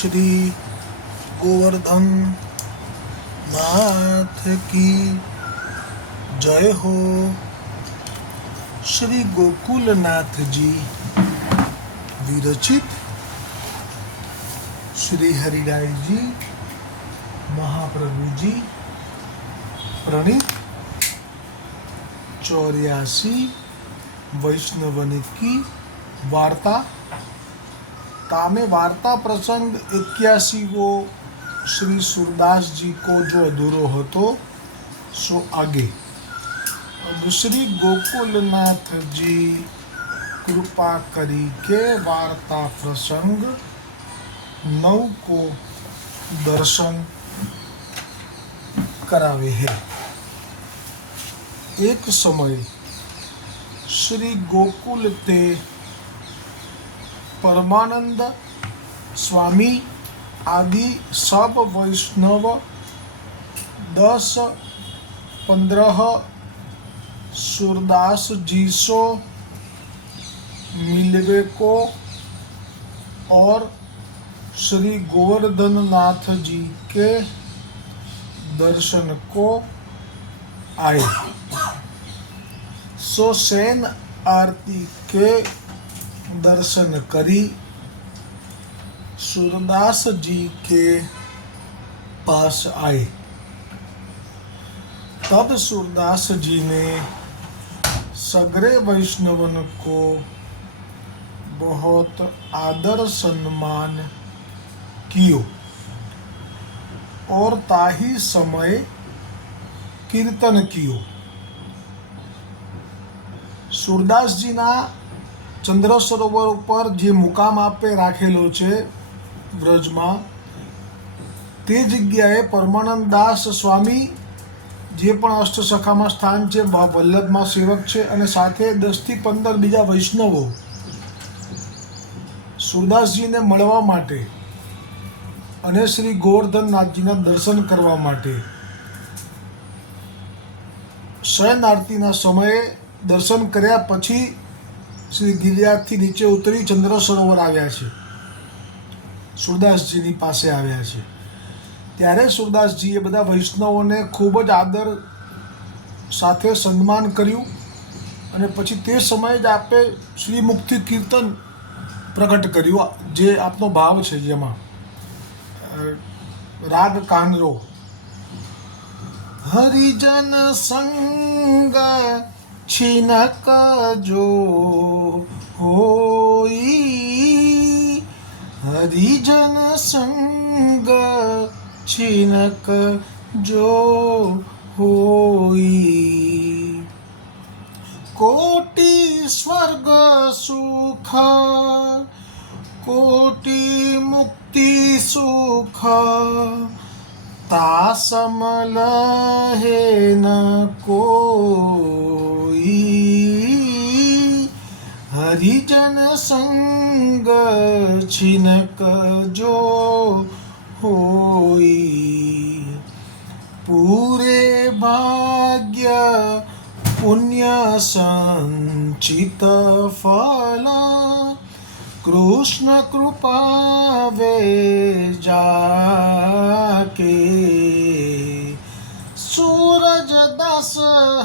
श्री गोवर्धन नाथ की जय हो। श्री गोकुलनाथ जी विरचित श्री हरिराय जी महाप्रभु जी प्रणीत 84 वैष्णवनी की वार्ता। तामे वार्ता प्रसंग 81वो श्री सूरदास जी को जो अधूरो હતો सो आगे। अब श्री गोकुलनाथ जी कृपा करी के वार्ता प्रसंग 9 को दर्शन करावे है। एक समय श्री गोकुल ते परमानंद स्वामी आदि सब वैष्णव 10-15 सूरदास जी सो मिलवे को और श्री गोवर्धन नाथ जी के दर्शन को आए। सो सेन आरती के दर्शन करी सूरदास जी के पास आए। तब सूरदास जी ने सगरे वैष्णवन को बहुत आदर सम्मान कियो और ताही समय कीर्तन कियो। सूरदास जी ना चंद्र सरोवर पर जे मुकाम आपे राखेलो छे व्रजमां ते जग्याए परमानंद दास स्वामी जे पण अष्टसखामां स्थान छे वल्लभमां सेवक छे अने साथे 10-15 बीजा वैष्णवो सूरदासजीने મળવા માટે અને શ્રી ગોવર્ધનનાથજીના દર્શન કરવા માટે શયન આરતીના સમયે દર્શન કર્યા પછી શ્રી ગિરિરાજથી નીચે ઉતરી ચંદ્ર સરોવર આવ્યા છે, सूरदासजीની પાસે આવ્યા છે। ત્યારે सूरदासजीએ બધા વૈષ્ણવોને ખૂબ જ આદર સાથે સન્માન કર્યું અને પછી તે સમયે જ આપે શ્રી મુક્તિ કીર્તન પ્રગટ કર્યું, જે આપનો ભાવ છે જેમાં રાગ કાનરો। હરિજન સંગ छिनक जो होई, हरिजन संग छिनक जो होई। कोटि स्वर्ग सुख कोटि मुक्ति सुख तासमल है न कोई, हरिजन संग छिनक जो होई। पूरे भाग्य पुण्य संचित फल कृष्ण कृपा वे जाके। सूरज दास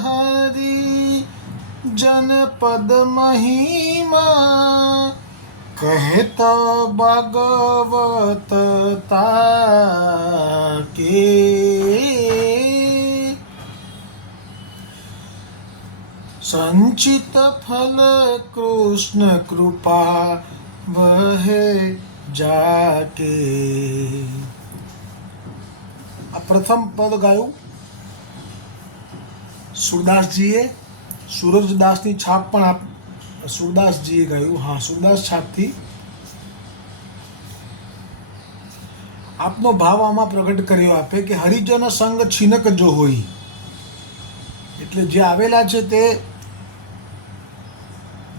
हरि जनपद महिमा कहत भगवत ताके। संचित फल कृष्ण कृपा वह जाके। आ प्रथम पद गाયું सूरदासजीએ, सूरजदासની છાપ પણ सूरदासजीએ ગાયું। હા, सूरदास છાપથી આપનો ભાવ આમાં પ્રગટ કર્યો આપે કે હરિજન સંગ છીનક જો હોય, એટલે જે આવેલા છે તે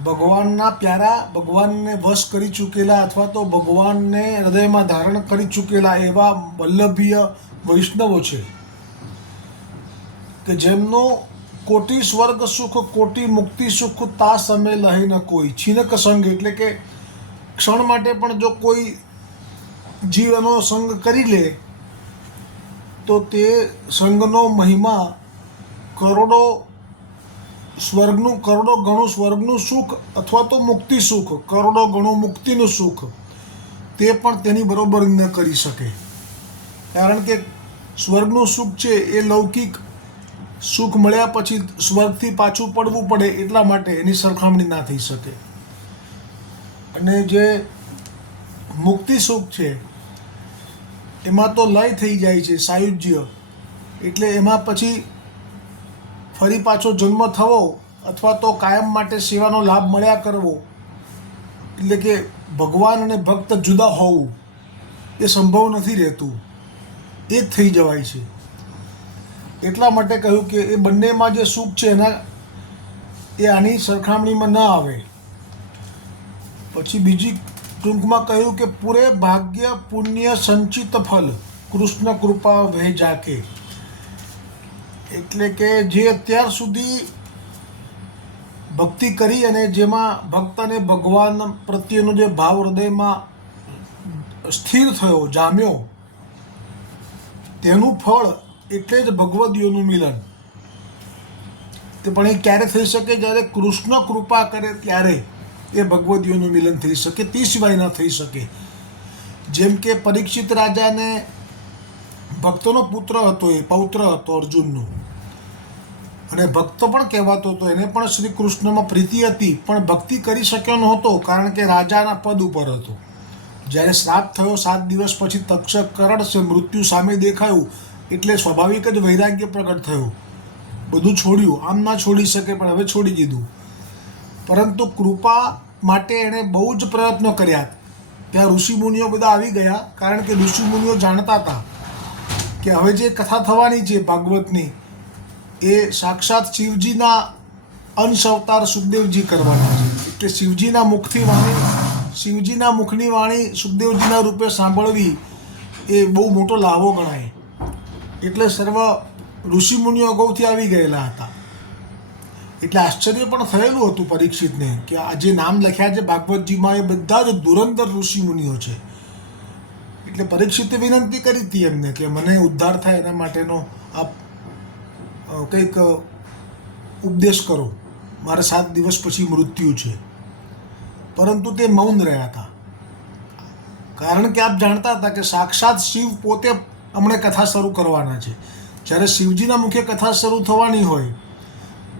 ભગવાનના પ્યારા, ભગવાનને વશ કરી ચૂકેલા અથવા તો ભગવાનને હૃદયમાં ધારણ કરી ચૂકેલા એવા વલ્લભીય વૈષ્ણવો છે કે જેમનો કોટી સ્વર્ગ સુખ કોટી મુક્તિ સુખ તા સમય લહે ન કોઈ। છીનક સંગ એટલે કે ક્ષણ માટે પણ જો કોઈ જીવ એનો સંગ કરી લે તો તે સંગનો મહિમા કરોડો ગણું સ્વર્ગનું સુખ અથવા તો મુક્તિ સુખ, કરોડો ગણું મુક્તિનું સુખ તે પણ તેની બરોબર ન કરી શકે. કારણ કે સ્વર્ગનું સુખ છે એ લૌકિક સુખ મળ્યા પછી સ્વર્ગથી પાછું પડવું પડે એટલા માટે એની સરખામણી ના થઈ શકે. અને જે મુક્તિ સુખ છે એમાં તો લય થઈ જાય છે, સાયુજ્ય, એટલે એમાં પછી ફરી પાછો જન્મ થવો અથવા તો કાયમ માટે સેવાનો લાભ મળ્યા કરવો, એટલે કે ભગવાન અને ભક્ત જુદા હોવું એ સંભવ નથી રહેતું, એ જ થઈ જવાય છે. એટલા માટે કહ્યું કે એ બંનેમાં જે સુખ છે એ આની સરખામણીમાં ન આવે. પછી બીજી ટૂંકમાં કહ્યું કે પૂરે ભાગ્ય પુણ્ય સંચિત ફલ કૃષ્ણ કૃપા વહે જાકે, એટલે કે જે અત્યાર સુધી ભક્તિ કરી અને જેમાં ભક્તને ભગવાન પ્રત્યેનો જે ભાવ હૃદયમાં સ્થિર થયો, જામ્યો, તેનું ફળ એટલે જ ભગવદીઓનું મિલન. તે પણ એ ક્યારે થઈ શકે? જ્યારે કૃષ્ણ કૃપા કરે ત્યારે એ ભગવદીઓનું મિલન થઈ શકે, તે સિવાય ન થઈ શકે. જેમ કે પરીક્ષિત રાજાને ભક્તનો પુત્ર હતો, એ પૌત્ર હતો અર્જુનનો, અને ભક્ત પણ કહેવાતો હતો, એને પણ શ્રી કૃષ્ણમાં પ્રીતિ હતી, પણ ભક્તિ કરી શક્યો નહોતો કારણ કે રાજાના પદ ઉપર હતો. જ્યારે શ્રાપ થયો 7 દિવસ પછી તક્ષક કરડશે, મૃત્યુ સામે દેખાયું એટલે સ્વાભાવિક જ વૈરાગ્ય પ્રગટ થયું, બધું છોડ્યું. આમ ના છોડી શકે પણ હવે છોડી દીધું. પરંતુ કૃપા માટે એણે બહુ જ પ્રયત્નો કર્યા. ત્યાં ઋષિમુનિઓ બધા આવી ગયા, કારણ કે ઋષિમુનિઓ જાણતા હતા કે હવે જે કથા થવાની છે ભાગવતની એ સાક્ષાત શિવજીના અંશ અવતાર સુખદેવજી કરવાના છે. એટલે શિવજીના મુખની વાણી સુખદેવજીના રૂપે સાંભળવી એ બહુ મોટો લાભો ગણાય. એટલે સર્વ ઋષિમુનિઓ અગાઉથી આવી ગયેલા હતા. એટલે આશ્ચર્ય પણ થયેલું હતું પરીક્ષિતને કે આ જે નામ લખ્યા છે ભાગવતજીમાં એ બધા જ ધુરંધર ઋષિમુનિઓ છે. એટલે પરીક્ષિતે વિનંતી કરી હતી એમને કે મને ઉદ્ધાર થાય એના માટેનો આપ કંઈક ઉપદેશ કરો, મારે 7 દિવસ પછી મૃત્યુ છે. પરંતુ તે મૌન રહ્યા હતા, કારણ કે આપ જાણતા હતા કે સાક્ષાત શિવ પોતે હમણાં કથા શરૂ કરવાના છે. જ્યારે શિવજીના મુખે કથા શરૂ થવાની હોય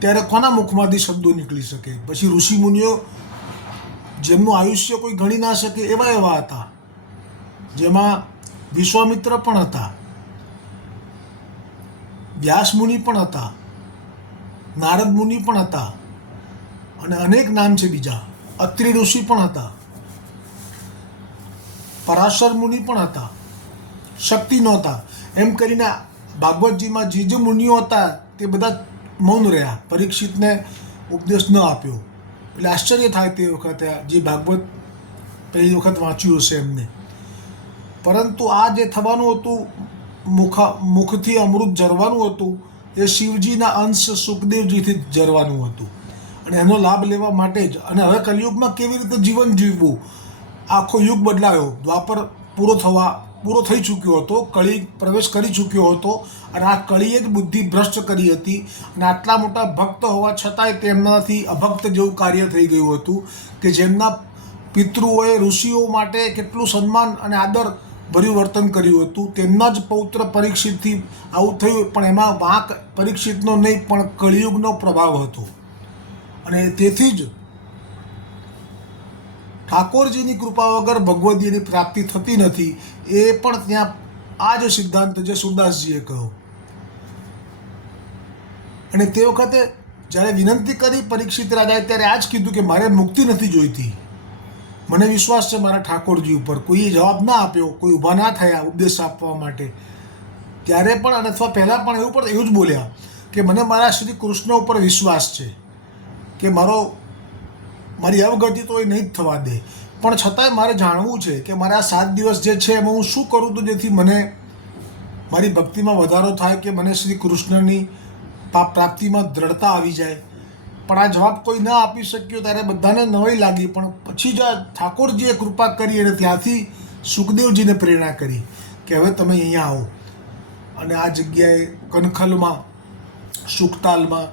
ત્યારે કોના મુખમાંથી શબ્દો નીકળી શકે? પછી ઋષિમુનિઓ જેમનું આયુષ્ય કોઈ ગણી ના શકે એવા હતા, જેમાં વિશ્વામિત્ર પણ હતા, વ્યાસ મુનિ પણ હતા, નારદ મુનિ પણ હતા, અને અનેક નામ છે બીજા. અત્રિ ઋષિ પણ હતા, પરાશર મુનિ પણ હતા, શક્તિ નહોતા. એમ કરીને ભાગવતજીમાં જે મુનિઓ હતા તે બધા મૌન રહ્યા, પરીક્ષિતને ઉપદેશ ન આપ્યો. એટલે આશ્ચર્ય થાય તે વખતે જે ભાગવત પહેલી વખત વાંચ્યું હશે એમને. પરંતુ આ જે થવાનું હતું, મુખથી અમૃત ઝરવાનું હતું, એ શિવજીના અંશ સુખદેવજીથી જ ઝરવાનું હતું. અને એનો લાભ લેવા માટે જ. અને હવે કલિયુગમાં કેવી રીતે જીવન જીવવું, આખો યુગ બદલાયો. દ્વાપર પૂરો થઈ ચૂક્યો હતો, કળી પ્રવેશ કરી ચૂક્યો હતો, અને આ કળીએ જ બુદ્ધિ ભ્રષ્ટ કરી હતી. અને આટલા મોટા ભક્ત હોવા છતાંય તેમનાથી અભક્ત જેવું કાર્ય થઈ ગયું હતું કે જેમના પિતૃઓએ ઋષિઓ માટે કેટલું સન્માન અને આદર ભર્યું વર્તન કર્યું હતું, તેમના જ પૌત્ર પરીક્ષિતથી આવું થયું. પણ એમાં વાંક પરીક્ષિતનો નહીં પણ કળિયુગનો પ્રભાવ હતો. અને તેથી જ ઠાકોરજીની કૃપા વગર ભગવદીની પ્રાપ્તિ થતી નથી. એ પણ ત્યાં આ જ સિદ્ધાંત જે સુરદાસજીએ કહ્યો. અને તે વખતે જ્યારે વિનંતી કરી પરીક્ષિત રાજાએ ત્યારે આ જ કીધું કે મારે મુક્તિ નથી જોઈતી, મને વિશ્વાસ છે મારા ઠાકોરજી ઉપર. કોઈએ જવાબ ના આપ્યો, કોઈ ઊભા ના થયા ઉપદેશ આપવા માટે. ત્યારે પણ અને અથવા પહેલાં પણ એવું જ બોલ્યા કે મને મારા શ્રી કૃષ્ણ ઉપર વિશ્વાસ છે કે મારી અવગતિ તો એ નહીં જ થવા દે, પણ છતાંય મારે જાણવું છે કે મારા 7 દિવસ જે છે એમાં હું શું કરું તો જેથી મને મારી ભક્તિમાં વધારો થાય, કે મને શ્રી કૃષ્ણની પ્રાપ્તિમાં દ્રઢતા આવી જાય. પણ આ જવાબ કોઈ ના આપી શક્યો ત્યારે બધાને નવાઈ લાગી. પણ પછી જ ઠાકોરજીએ કૃપા કરી અને ત્યાંથી સુખદેવજીને પ્રેરણા કરી કે હવે તમે અહીંયા આવો, અને આ જગ્યાએ કનખલમાં, સુખતાલમાં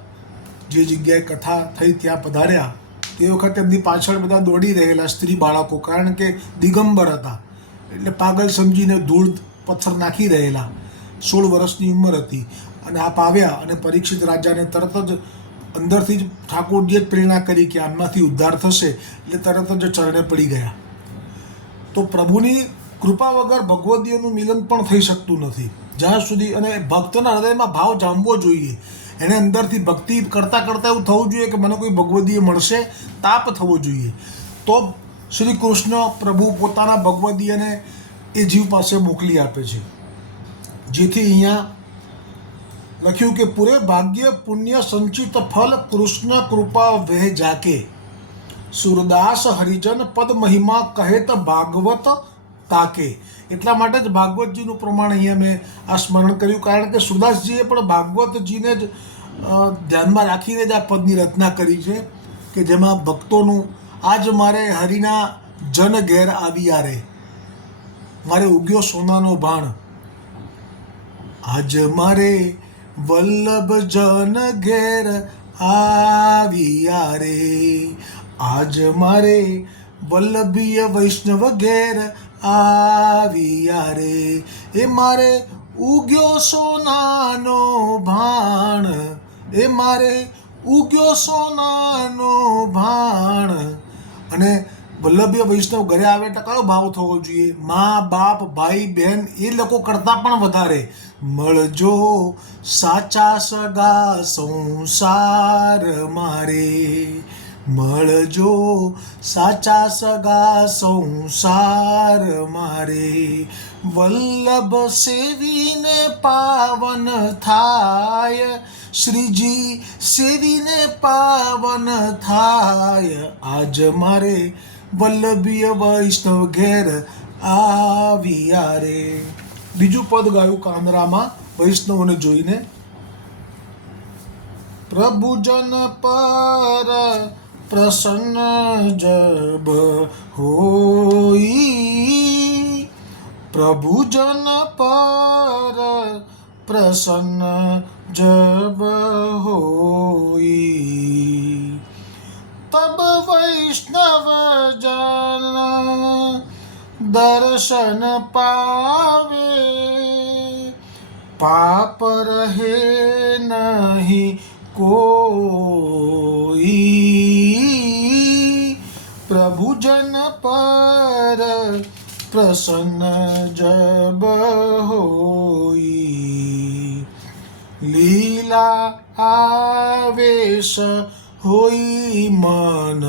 જે જગ્યાએ કથા થઈ ત્યાં પધાર્યા. તે વખતે એમની પાછળ બધા દોડી રહેલા સ્ત્રી બાળકો, કારણ કે દિગંબર હતા એટલે પાગલ સમજીને ધૂળ પથ્થર નાખી રહેલા. 16 વર્ષની ઉંમર હતી. અને આપ આવ્યા અને પરીક્ષિત રાજાને તરત જ અંદરથી જ ઠાકોરજીએ જ પ્રેરણા કરી કે આમાંથી ઉદ્ધાર થશે, એટલે તરત જ ચરણે પડી ગયા. તો પ્રભુની કૃપા વગર ભગવદીયનું મિલન પણ થઈ શકતું નથી જ્યાં સુધી, અને ભક્તના હૃદયમાં ભાવ જામવો જોઈએ. એને અંદરથી ભક્તિ કરતાં કરતાં એવું થવું જોઈએ કે મને કોઈ ભગવદીય મળશે, તાપ થવો જોઈએ. તો શ્રી કૃષ્ણ પ્રભુ પોતાના ભગવદીયને એ જીવ પાસે મોકલી આપે છે. જેથી અહીંયા લખ્યું કે પૂરે ભાગ્ય પુણ્ય સંચિત ફલ કૃષ્ણ કૃપા વહે જાકે, સુરદાસ હરિજન પદ મહિમા કહેત ભાગવત તાકે. એટલા માટે જ ભાગવતજીનું પ્રમાણ અહીંયા મેં આ સ્મરણ કર્યું, કારણ કે સુરદાસજીએ પણ ભાગવતજીને જ ધ્યાનમાં રાખીને જ આ પદની રચના કરી છે કે જેમાં ભક્તોનું આજ મારે હરિના જન ઘેર આવ્યા રે, મારે ઉગ્યો સોનાનો ભાણ, આજ મારે વલ્લભ જન ઘેર આવ્યા રે, આજ મારે વલ્લભીય વૈષ્ણવ ઘેર આવ્યા રે, એ મારે ઉગ્યો સોનાનો ભાણ, એ મારે ઉગ્યો સોનાનો ભાણ. અને વલ્લભીય વૈષ્ણવ ઘરે આવે એટલે કયો ભાવ થવો જોઈએ? મા બાપ ભાઈ બહેન એ લોકો કરતાં પણ વધારે મળજો સાચા સગા સંસાર મારે, મળજો સાચા સગા સંસાર મારે, વલ્લભ સેવીને પાવન થાય, શ્રીજી સેવીને પાવન થાય, આજ મારે વલ્લભીય વૈષ્ણવ ઘેર આવ્યા રે. બીજું પદ ગાયું કાંદરામાં વૈષ્ણવને જોઈને. પ્રભુજન પર પ્રસન્ન જબ હોઈ, પ્રભુજન પર પ્રસન્ન જબ હોઈ, તબ વૈષ્ણવ જન દર્શન પાવે, પાપ રહે નહીં કોઈ, પ્રભુજન પર પ્રસન્ન જબ હોઈ, લીલા આવેશ હોઈ મન,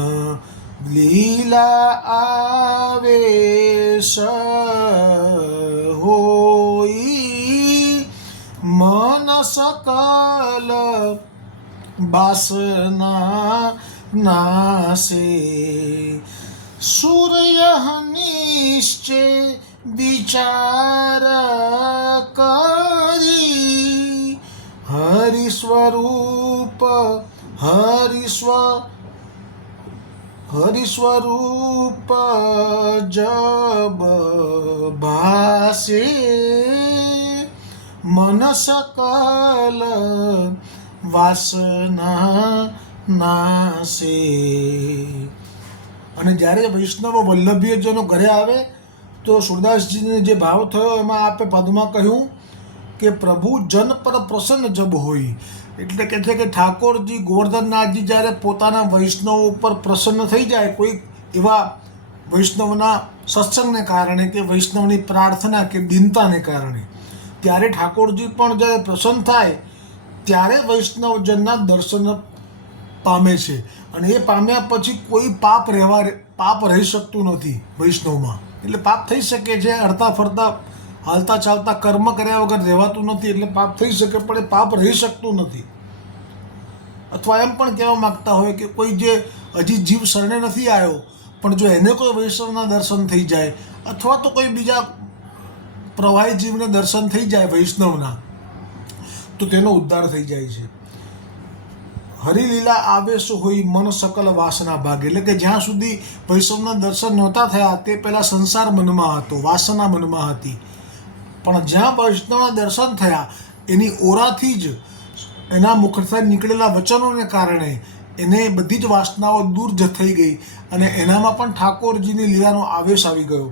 લીલા આવેશ હોઈ, મન સકલ વાસના નાશે, સૂર્ય નિશ્ચય વિચાર કરી, હરિ સ્વરૂપ હરિ સ્વરૂપ જબ ભાસે, મન સકલ વાસના નાશે. અને જ્યારે વૈષ્ણવ વલ્લભીયજનો ઘરે આવે તો સુરદાસજીને જે ભાવ થયો એમાં આપે પદમાં કહ્યું કે પ્રભુ જન પર પ્રસન્ન જબ હોય, એટલે કે છે કે ઠાકોરજી ગોવર્ધનનાથજી જ્યારે પોતાના વૈષ્ણવ ઉપર પ્રસન્ન થઈ જાય, કોઈ એવા વૈષ્ણવના સત્સંગને કારણે કે વૈષ્ણવની પ્રાર્થના કે દીનતાને કારણે, ત્યારે ઠાકોરજી પણ જ્યારે પ્રસન્ન થાય ત્યારે વૈષ્ણવજનના દર્શન પામે છે. અને એ પામ્યા પછી કોઈ પાપ રહી શકતું નથી વૈષ્ણવમાં. એટલે પાપ થઈ શકે છે, હરતા ફરતા હાલતા ચાલતા કર્મ કર્યા વગર રહેવાતું નથી, એટલે પાપ થઈ શકે પણ એ પાપ રહી શકતું નથી. અથવા એમ પણ કહેવા માગતા હોય કે કોઈ જે હજી જીવ શરણે નથી આવ્યો પણ જો એને કોઈ વૈષ્ણવના દર્શન થઈ જાય, અથવા તો કોઈ બીજા પ્રવાહી જીવને દર્શન થઈ જાય વૈષ્ણવના, તો તેનો ઉદ્ધાર થઈ જાય છે. હરિલીલા આવેશ હોય મન સકલ વાસના ભાગે, એટલે કે જ્યાં સુધી વૈષ્ણવના દર્શન નહોતા થયા તે પહેલાં સંસાર મનમાં હતો, વાસના મનમાં હતી, પણ જ્યાં વૈષ્ણવના દર્શન થયા એની ઓરાથી જ, એના મુખથી નીકળેલા વચનોને કારણે એને બધી જ વાસનાઓ દૂર થઈ ગઈ અને એનામાં પણ ઠાકોરજીની લીલાનો આવેશ આવી ગયો.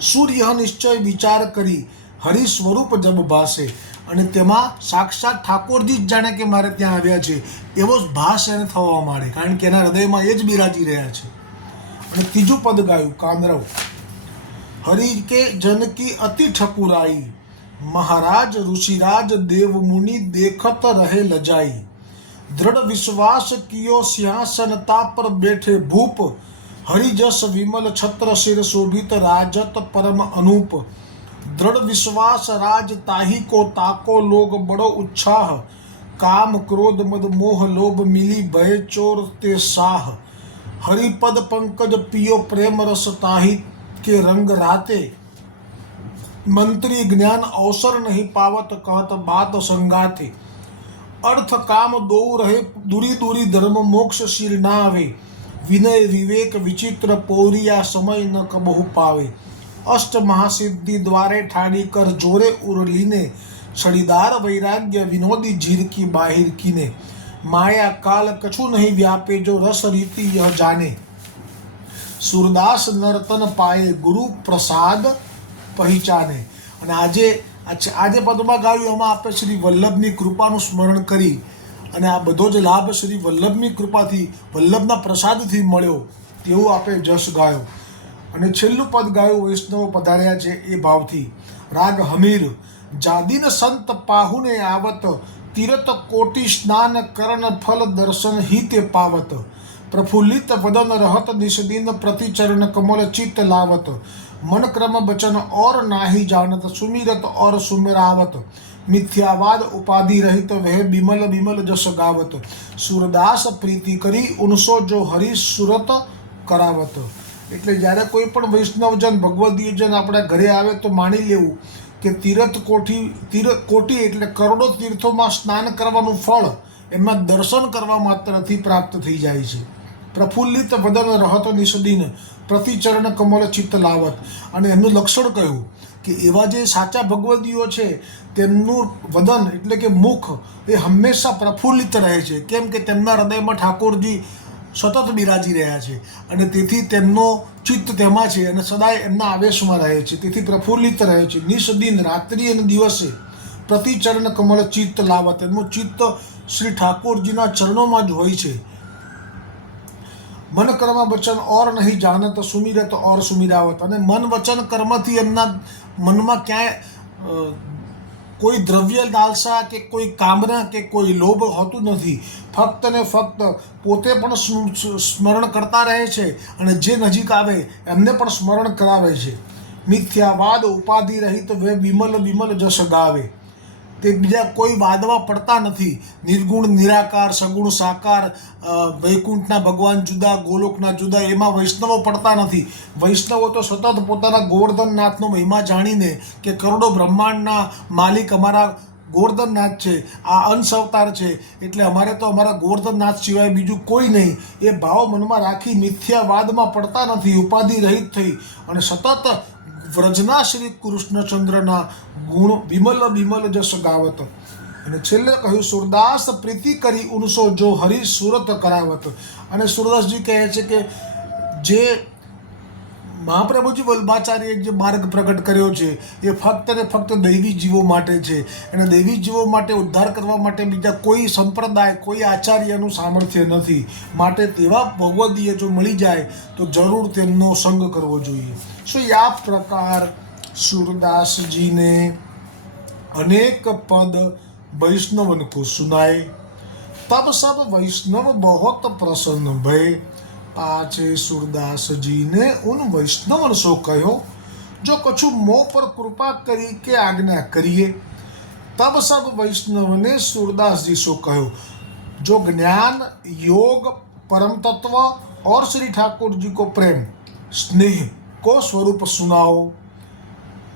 સૂર્ય નિશ્ચય વિચાર કરી હરિ સ્વરૂપ જબ ભાસે, અને તેમાં સાક્ષાત ઠાકોરજી જ જાણે કે મારે ત્યાં આવ્યા છે એવો જ ભાસ એને થવા માંડે, કારણ કે એના હૃદયમાં એ જ બિરાજી રહ્યા છે. અને ત્રીજું પદ ગાયું કાંદરવ. હરિ કે જનકી અતિ ઠકુરાઈ, મહારાજ ઋષિરાજ દેવ મુનિ દેખત રહે લજાઈ. દ્રઢ વિશ્વાસ કિયો સિંહાસન તા પર બેઠે ભૂપ, હરિજસ વિમલ છત્ર શિર શોભિત રાજત પરમ અનૂપ. દ્રઢ વિશ્વાસ રાજ તાહી को ताको लोग बड़ो उत्साह, काम क्रोध मद मोह लोभ मिली भय चोर ते साह. हरिपद पंकज पियो प्रेम रस ताही के रंग राते, मंत्री ज्ञान अवसर नहीं पावत कहत बात संगाथे. अर्थ काम दो रहे दूरी दूरी धर्म मोक्ष शिर ना आवे, विनय विवेक विचित्र पौरिया समय न कबहु पावे. अष्ट महासिद्धि द्वारे ठाड़ी कर जोरे उरलीने, छड़ीदार वैराग्य विनोदी झीर की बाहिर कीने. माया काल कछु नहीं व्यापे जो रस रीति यह जाने, सूरदास नर्तन पाए गुरु प्रसाद पहिचाने. અને આજે પદમાં ગાયું એમાં આપણે શ્રી વલ્લભની કૃપાનું સ્મરણ કરી અને આ બધો જ લાભ શ્રી વલ્લભની કૃપાથી, વલ્લભના પ્રસાદથી મળ્યો તેવું આપણે જશ ગાયો. અને છેલ્લું પદ ગાયું વૈષ્ણવ પધાર્યા છે એ ભાવથી. રાગ હમીર. જાદીન સંત પાહુને આવત, તીરથ કોટી સ્નાન કરણ ફલ દર્શન હિતે પાવત. પ્રફુલ્લિત વદન રહત નિષદિન प्रतिचरण कमल चित्त लावत. मन क्रम बचन और नाही जानत, सुमिरत और सुमिरावत. मिथ्यावाद उपाधि रहित वह बिमल बिमल जस गावत. सूरदास प्रीति કરી ઉનસો જો હરિ સુરત કરાવત. એટલે જ્યારે કોઈ પણ વૈષ્ણવજન ભગવદીયજન આપણા ઘરે આવે તો માની લેવું કે તીર્થ કોટી એટલે કરોડો તીર્થોમાં સ્નાન કરવાનું ફળ એમાં દર્શન કરવા માત્રથી પ્રાપ્ત થઈ જાય છે. પ્રફુલ્લિત વદન રહત નિષદિન प्रतिचरण कमल चित्त लावत. અને એમનું લક્ષણ કહ્યું કે એવા જે સાચા ભગવદીઓ છે તેમનું વદન એટલે કે મુખ એ હંમેશા પ્રફુલ્લિત રહે છે. કેમ કે તેમના હૃદયમાં ઠાકોરજી સતત બિરાજી રહ્યા છે અને તેથી તેમનો ચિત્ત તેમાં છે અને સદાય એમના આવેશમાં રહે છે, તેથી પ્રફુલ્લિત રહે છે. નિષદિન રાત્રિ અને દિવસે પ્રતિચરણ કમલ ચિત્ત લાવત, એમનું ચિત્ત શ્રી ઠાકોરજીના ચરણોમાં જ હોય છે. મન કર્મ વચન ઓર નહીં જાનત, સુમિરત ઓર સુમિરાવત. અને મન વચન કર્મથી એમના મનમાં ક્યાંય કોઈ દ્રવ્ય લાલસા કે કોઈ કામના કે કોઈ લોભ હોતું નથી. ફક્ત ને ફક્ત પોતે પણ સ્મરણ કરતા રહે છે અને જે નજીક આવે એમને પણ સ્મરણ કરાવે છે. મિથ્યાવાદ ઉપાધિ રહિત વે બિમલ બિમલ જસ ગાવે. તે બીજા કોઈ વાદમાં પડતા નથી. નિર્ગુણ નિરાકાર સગુણ સાકાર, વૈકુંઠના ભગવાન જુદા ગોલોકના જુદા, એમાં વૈષ્ણવો પડતા નથી. વૈષ્ણવો તો સતત પોતાના ગોવર્ધનનાથનો મહિમા જાણીને કે કરોડો બ્રહ્માંડના માલિક અમારા ગોવર્ધનનાથ છે, આ અંશ અવતાર છે, એટલે અમારે તો અમારા ગોવર્ધનનાથ સિવાય બીજું કોઈ નહીં, એ ભાવ મનમાં રાખી મિથ્યાવાદમાં પડતા નથી, ઉપાધિ રહિત થઈ અને સતત વ્રજના શ્રી કૃષ્ણચંદ્રના ગુણ વિમલ બિમલ જસ ગાવત. અને છેલ્લે કહ્યું સુરદાસ પ્રીતિ કરી ઉનસો જો હરિ સુરત કરાવત. અને સુરદાસજી કહે છે કે જે મહાપ્રભુજી વલ્ભાચાર્યએ જે માર્ગ પ્રગટ કર્યો છે એ ફક્ત ને ફક્ત દૈવી જીવો માટે છે. અને દૈવી જીવો માટે ઉદ્ધાર કરવા માટે બીજા કોઈ સંપ્રદાય કોઈ આચાર્યનું સામર્થ્ય નથી. માટે તેવા ભગવદીય જો મળી જાય તો જરૂર તેમનો સંગ કરવો જોઈએ. સો આ પ્રકાર सूरदास जी ने अनेक पद वैष्णवन को सुनाए, तब सब वैष्णव बहुत प्रसन्न भय. पाछे सूरदास जी ने उन वैष्णवन सो कहो जो कछु मोह पर कृपा करी के आज्ञा करिए. तब सब वैष्णव ने सूरदास जी सो कहो जो ज्ञान योग परम तत्व और श्री ठाकुर जी को प्रेम स्नेह को स्वरूप सुनाओ.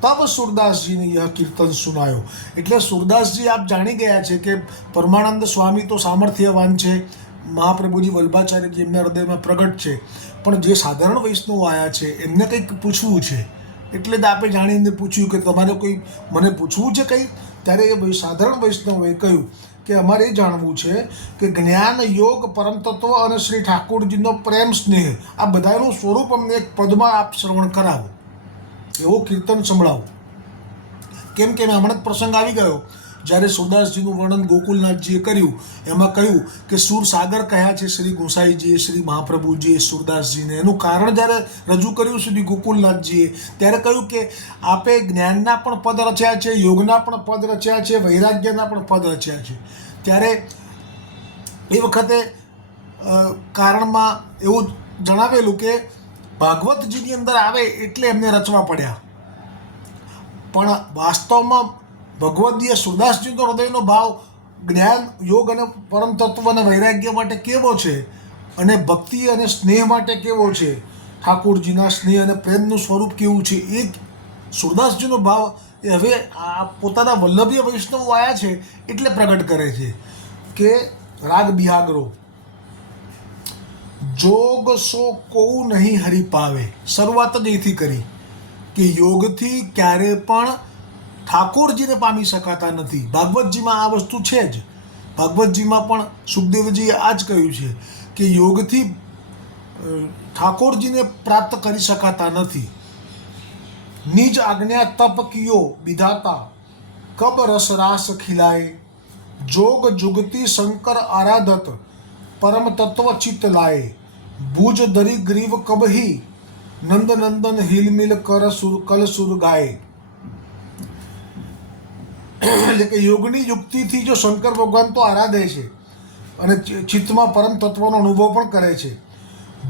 तब सूरदास जी ने यह कीर्तन सुनायो। એટલે सूरदासजी आप જાણી ગયા છે કે પરમાનંદ સ્વામી તો સામર્થ્યવાન છે, મહાપ્રભુજી વલ્ભાચાર્યજી એમના હૃદયમાં પ્રગટ છે, પણ જે સાધારણ વૈષ્ણવ આવ્યા છે એમને કંઈક પૂછવું છે, એટલે જ આપણે જાણીને પૂછ્યું કે તમારે કોઈ મને પૂછવું છે કંઈ. ત્યારે એ સાધારણ વૈષ્ણવે કહ્યું કે અમારે એ જાણવું છે કે જ્ઞાન, યોગ, પરમતત્વ અને શ્રી ઠાકોરજીનો પ્રેમ, સ્નેહ, આ બધાનું સ્વરૂપ અમને એક પદમાં આપ શ્રવણ કરાવો, એવો કીર્તન સંભળાવો. કેમ કે હમણાં જ પ્રસંગ આવી ગયો જ્યારે સુરદાસજીનું વર્ણન ગોકુલનાથજીએ કર્યું, એમાં કહ્યું કે સુરસાગર કહ્યા છે શ્રી ગોસાઈજીએ, શ્રી મહાપ્રભુજીએ સુરદાસજીને. એનું કારણ જ્યારે રજૂ કર્યું શ્રી ગોકુલનાથજીએ, ત્યારે કહ્યું કે આપે જ્ઞાનના પણ પદ રચ્યા છે, યોગના પણ પદ રચ્યા છે, વૈરાગ્યના પણ પદ રચ્યા છે. ત્યારે એ વખતે કારણમાં એવું જણાવેલું કે ભાગવતજીની અંદર આવે એટલે એમને રચવા પડ્યા, પણ વાસ્તવમાં ભગવદીય સુરદાસજીનો હૃદયનો ભાવ જ્ઞાન, યોગ અને પરમ તત્વ અને વૈરાગ્ય માટે કેવો છે, અને ભક્તિ અને સ્નેહ માટે કેવો છે, ઠાકોરજીના સ્નેહ અને પ્રેમનું સ્વરૂપ કેવું છે, એ સુરદાસજીનો ભાવ એ હવે આ પોતાના વલ્લભીય વૈષ્ણવ આવ્યા છે એટલે પ્રગટ કરે છે કે રાગ બિહાગરો જોગ સો કોઉ નહીં હરી પાવે. શરૂઆત જ અહીંથી કરી કે યોગથી ક્યારે પણ ઠાકોરજીને પામી શકાતા નથી. ભાગવતજીમાં આ વસ્તુ છે જ. ભાગવતજીમાં પણ સુખદેવજીએ આ જ કહ્યું છે કે યોગથી ઠાકોરજીને પ્રાપ્ત કરી શકાતા નથી. નિજ આજ્ઞા તપ કિયો વિધાતા કબ રસરાસ ખિલાય, જોગ જુગતી શંકર આરાધત પરમ તત્વ ચિત્ત લાય, ભુજ ધરી ગ્રીવ કબહી નંદ નંદન હિલમિલ કર સુર કલ સુર ગાય. એટલે કે યોગની યુક્તિથી જો શંકર ભગવાન તો આરાધે છે અને ચિત્તમાં પરમ તત્વનો અનુભવ પણ કરે છે.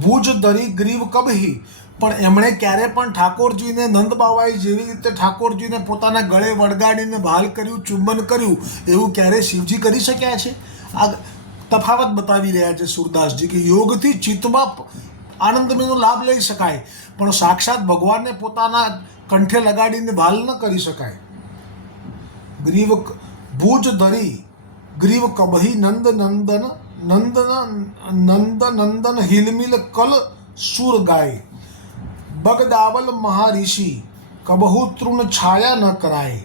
ભુજ ધરી ગ્રીવ કબહી, પણ એમણે ક્યારે પણ ઠાકોરજીને નંદ બાવાએ જેવી રીતે ઠાકોરજીને પોતાના ગળે વળગાડીને ભાલ કર્યું, ચુંબન કર્યું, એવું ક્યારે શિવજી કરી શક્યા છે? આ તફાવત બતાવી રહ્યા છે સુરદાસજી કે યોગથી ચિત્તમાં આનંદનો લાભ લઈ શકાય, પણ સાક્ષાત ભગવાનને પોતાના કંઠે લગાડીને ભાલ ન કરી શકાય. ગ્રીવ ભુજ ધરી ગ્રીવ કબહી નંદ નંદન નંદ નંદન હિલમિલ કલ સુર ગાય, બગદાવલ મહારિષિ કબહુ તૃણ છાયા ન કરાય.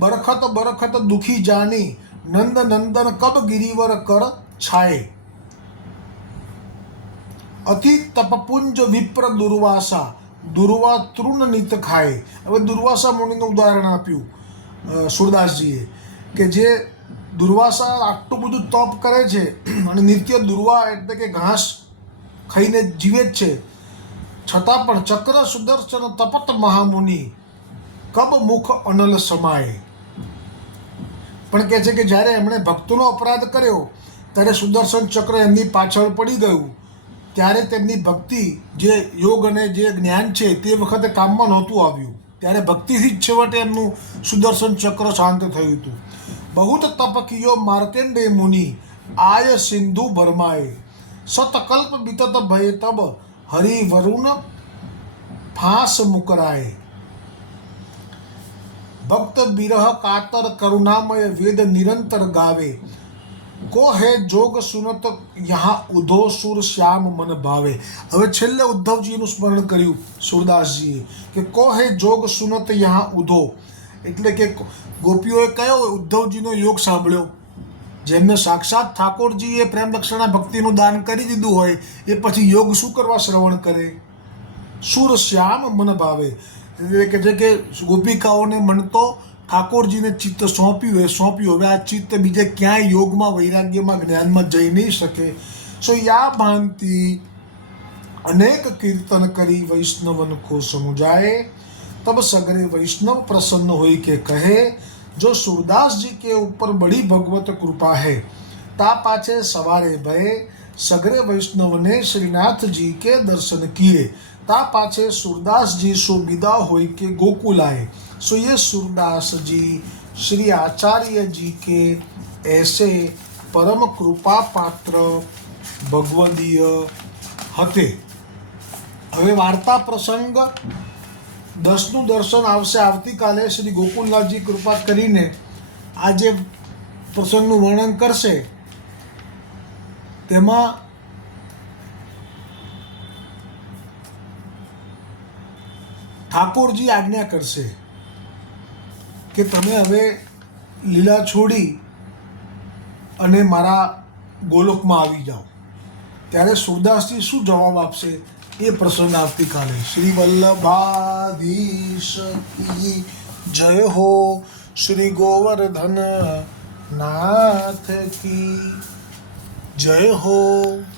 બરખત બરખત દુખી જાની નંદ નંદન કબ ગિરિવર કર છાય. અતિ તપપુંજ વિપ્ર દુર્વાસા દુર્વા તૃણ નિત ખાય. હવે દુર્વાસા મુનિનું ઉદાહરણ આપ્યું સુરદાસજીએ કે જે દુર્વાસા આટલું બધું તપ કરે છે અને નિત્ય દુર્વા એટલે કે ઘાસ ખાઈને જીવે જ છે, છતાં પણ ચક્ર સુદર્શન તપત મહામુનિ કબ મુખ અનલ સમાય. પણ કહે છે કે જ્યારે એમણે ભક્તોનો અપરાધ કર્યો ત્યારે સુદર્શન ચક્ર એમની પાછળ પડી ગયું, ત્યારે તેમની ભક્તિ, જે યોગ અને જે જ્ઞાન છે તે વખતે કામમાં નહોતું આવ્યું. ત્યારે ભક્તિથી જ છેવટે એમનું સુદર્શન ચક્ર શાંત થયું હતું. બહુત તપકીયો માર્કેન્ડે મુનિ આય સિંધુ ભરમાય, સતકલ્પ બીતત ભય તબ હરિ વરુણ ફાંસ મુકરાય. ભક્ત બિરહ કાતર કરુણામય વેદ નિરંતર ગાવે, કો હે જોગ સુનત યહાં ઉધો સુર શ્યામ મન ભાવે. હવે છેલ્લે ઉદ્ધવજીનું સ્મરણ કર્યું સુરદાસજીએ કે કો હે જોગ સુનત યહાં ઉધો, એટલે કે ગોપીઓએ કયો ઉદ્ધવજીનો યોગ સાંભળ્યો? જેમને સાક્ષાત ઠાકોરજીએ પ્રેમ લક્ષણા ભક્તિનું દાન કરી દીધું હોય એ પછી યોગ શું કરવા શ્રવણ કરે? સુર શ્યામ મન ભાવે, એટલે કે જે કે ગોપિકાઓને મન તો ઠાકોરજીને ચિત્ત સોંપ્યું સોંપ્યું. હવે આ ચિત્ત બીજે ક્યાંય યોગમાં, વૈરાગ્યમાં, જ્ઞાનમાં જઈ નહીં શકે. સો યા ભાંતિ અનેક કીર્તન કરી વૈષ્ણવન કો સમુજાય, तब सगरे वैष्णव प्रसन्न होई के कहे, जो सूरदास जी के ऊपर बड़ी भगवत कृपा है. ता पाछे सवारे भये सगरे वैष्णव ने श्रीनाथ जी के दर्शन किए. ता पाछे सूरदास जी सो विदा होई के गोकुल आए. सो ये सूरदास जी श्री आचार्य जी के ऐसे परम कृपा पात्र भगवदीय हते. હવે વાર્તા પ્રસંગ 10નું દર્શન આવશે આવતીકાલે. શ્રી ગોકુલનાથજી કૃપા કરીને આ જે પ્રસંગનું વર્ણન કરશે તેમાં ઠાકોરજી આજ્ઞા કરશે કે તમે હવે લીલા છોડી અને મારા ગોલોકમાં આવી જાઓ. ત્યારે સુરદાસજી શું જવાબ આપશે એ પ્રસંગ આવતીકાલે. શ્રી વલ્લભાધીશ કી જય હો. શ્રી ગોવર્ધન નાથ કી જય હો.